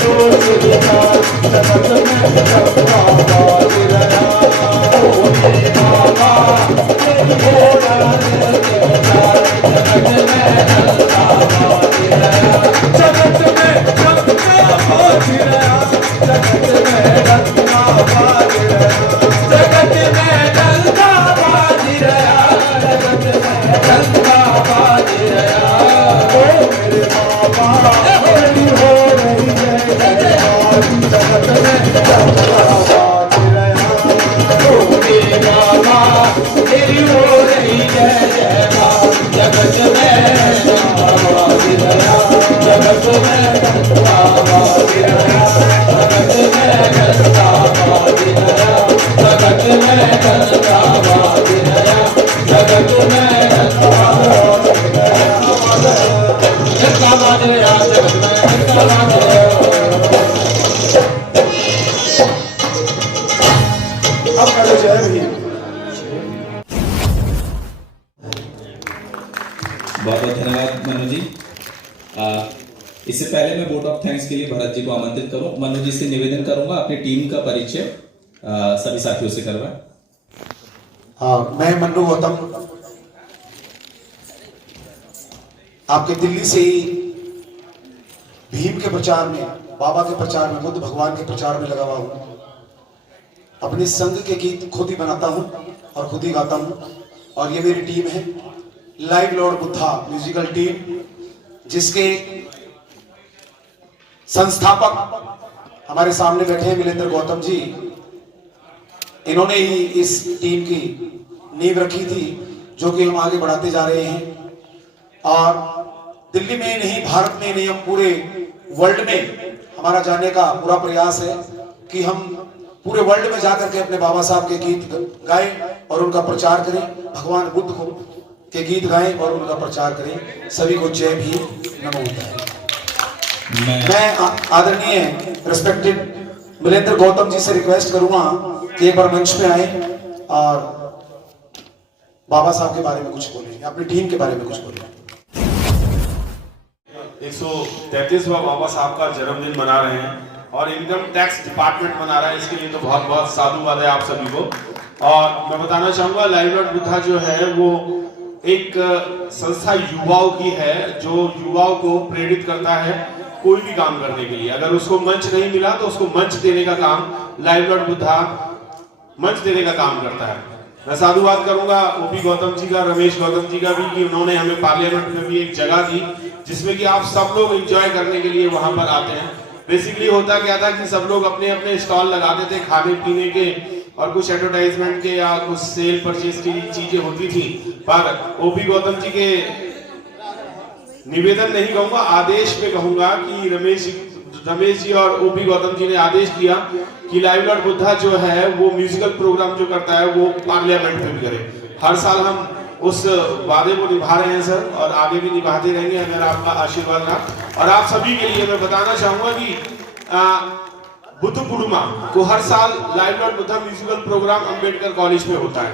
सोच विचार जगत में सबका बाज रहा ओ मेरे बाबा तेरी होना जगत में सबका बाज रहा जगत में सबका बाज रहा जगत में सबका बाज रहा जगत में सबका बाज रहा ओ मेरे बाबा तेरी हो रही है जगत में सबका बाज रहा ओ मेरे बाबा तेरी हो रही है जगत में सबका बाज रहा जगत में सबका बाज रहा जगत में सबका बाज रहा जगत में सबका बाज रहा जगत में सबका बाज रहा जगत में सबका बाज रहा अब करो जय भी बहुत बहुत धन्यवाद मनु जी। इससे पहले मैं वोट ऑफ थैंक्स के लिए भरत जी को आमंत्रित करूं। मनु जी से निवेदन करूंगा अपनी टीम का परिचय सभी साथियों से करवाएं। हाँ, मैं मन्नू गौतम आपके दिल्ली से ही भीम के प्रचार में, बाबा के प्रचार में, बुद्ध भगवान के प्रचार में लगा हुआ हूँ। अपने संघ के गीत खुद ही बनाता हूँ और खुद ही गाता हूँ। और ये मेरी टीम है, live lord Buddha musical team, जिसके संस्थापक हमारे सामने बैठे हैं मिलेंद्र गौतम जी। इन्होंने ही इस टीम की नींव रखी थी जो कि हम आगे बढ़ाते जा रहे हैं। और दिल्ली में नहीं, भारत में नहीं, हम पूरे वर्ल्ड में हमारा जाने का पूरा प्रयास है कि हम पूरे वर्ल्ड में जाकर के अपने बाबा साहब के गीत गाएं और उनका प्रचार करें, भगवान बुद्ध को के गीत गाएं और उनका प्रचार करें। सभी को जय भीम, नमो बुद्धाय। मैं आदरणीय रिस्पेक्टेड मिलेंद्र गौतम जी से रिक्वेस्ट करूंगा कि एक बार मंच पे आए और बाबा साहब के बारे में कुछ बोलें, अपनी टीम के बारे में कुछ बोलें। 133वां बाबा साहब का जन्मदिन मना रहे हैं और इनकम टैक्स डिपार्टमेंट मना रहा है, इसके लिए तो बहुत बहुत साधुवाद है आप सभी को। और मैं बताना चाहूंगा लाइव लॉर्ड बुद्धा जो है वो एक संस्था युवाओं की है जो युवाओं को प्रेरित करता है कोई भी काम करने के लिए। अगर उसको मंच नहीं मिला तो उसको मंच देने का काम लाइव लॉर्ड बुद्धा मंच देने का काम करता है। मैं साधुवाद करूंगा ओपी गौतम जी का, रमेश गौतम जी का भी, कि उन्होंने हमें पार्लियामेंट में भी एक जगह दी जिसमें कि आप सब लोग एंजॉय करने के लिए वहां पर आते हैं। बेसिकली होता क्या था कि सब लोग अपने अपने स्टॉल लगाते थे खाने पीने के और कुछ एडवर्टाइजमेंट के या कुछ सेल परचेज की चीजें होती थी। पर ओपी गौतम जी के निवेदन नहीं कहूंगा, आदेश पे कहूंगा कि रमेश जी और ओपी गौतम जी ने आदेश दिया कि लाइव लॉर्ड बुद्धा जो है वो म्यूजिकल प्रोग्राम जो करता है वो पार्लियामेंट में भी करे। हर साल हम उस वादे को निभा रहे हैं सर, और आगे भी निभाते रहेंगे अगर आपका आशीर्वाद रहा। और आप सभी के लिए मैं बताना चाहूंगा कि बुद्ध पूर्णिमा को हर साल live lord Buddha musical programme Ambedkar college में होता है,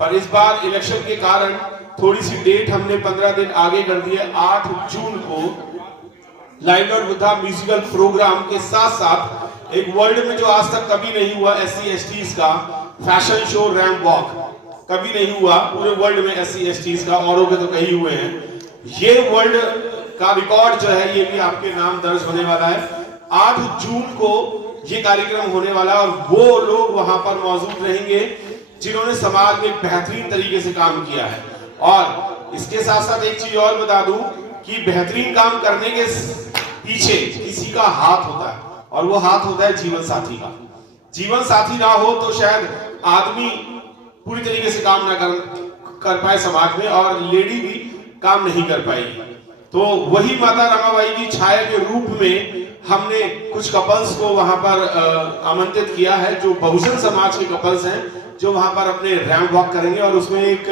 पर इस बार इलेक्शन के कारण थोड़ी सी डेट हमने 15 दिन आगे कर दी है। 8 जून को live lord Buddha musical programme के साथ साथ एक वर्ल्ड में जो आज तक कभी नहीं हुआ SC/STs का फैशन शो रैंप वॉक कभी नहीं हुआ पूरे वर्ल्ड में SC/STs का, औरों के तो कई हुए हैं। ये वर्ल्ड का रिकॉर्ड जो है ये भी आपके नाम दर्ज होने वाला है। 8 जून को ये कार्यक्रम होने वाला है और वो लोग वहां पर मौजूद रहेंगे जिन्होंने समाज में बेहतरीन तरीके से काम किया है। और इसके साथ साथ एक चीज और बता दूं कि बेहतरीन काम करने के पीछे किसी का हाथ होता है और वो हाथ होता है जीवन साथी का। जीवन साथी ना हो तो शायद आदमी पूरी तरीके से काम ना कर पाए समाज में, और लेडी भी काम नहीं कर पाएगी। तो वही माता रमाबाई की छाया के रूप में हमने कुछ कपल्स को वहां पर आमंत्रित किया है जो बहुजन समाज के कपल्स हैं, जो वहां पर अपने रैंप वॉक करेंगे। और उसमें एक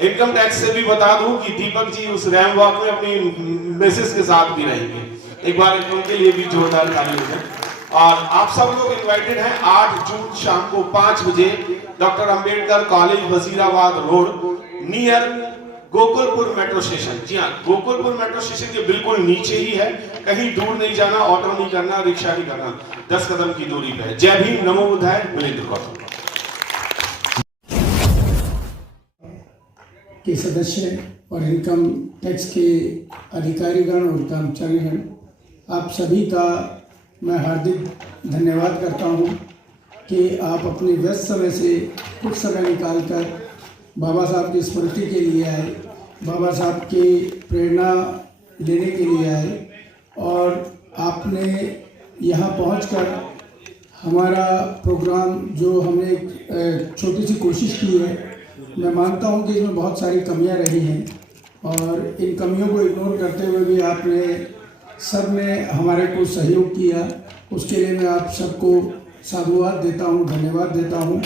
इनकम टैक्स से भी बता दूं कि दीपक जी उस रैंप वॉक में अपनी मिसेस के साथ भी रहेंगे। एक बार उनके लिए भी जोरदार ताली हो जाए। और आप सब लोग इनवाइटेड हैं 8 जून शाम को 5 बजे doctor Ambedkar college Wazirabad road near Gokulpur metro station. जी हाँ, गोकुलपुर मेट्रो स्टेशन के बिल्कुल नीचे ही है, कहीं दूर नहीं जाना, ऑटो नहीं करना, रिक्शा नहीं करना, 10 कदम की दूरी पे है। जय भीम, नमो बुद्धाय, मिलेंद्र गौतम के सदस्य और इनकम टैक्स के अधिकारीगण और कर्मचारीगण, आप सभी का मैं हार्दिक धन्यवाद करता हूँ कि आप अपने व्यस्त समय से कुछ समय निकालकर बाबा साहब की स्मृति के लिए आए, बाबा साहब की प्रेरणा लेने के लिए आए, और आपने यहाँ पहुंचकर हमारा प्रोग्राम जो हमने एक छोटी सी कोशिश की है, मैं मानता हूँ कि इसमें बहुत सारी कमियाँ रही हैं, और इन कमियों को इग्नोर करते हुए भी आपने सब ने हमारे को सहयोग किया। उसके लिए मैं आप सबको साधुवाद देता हूँ, धन्यवाद देता हूँ।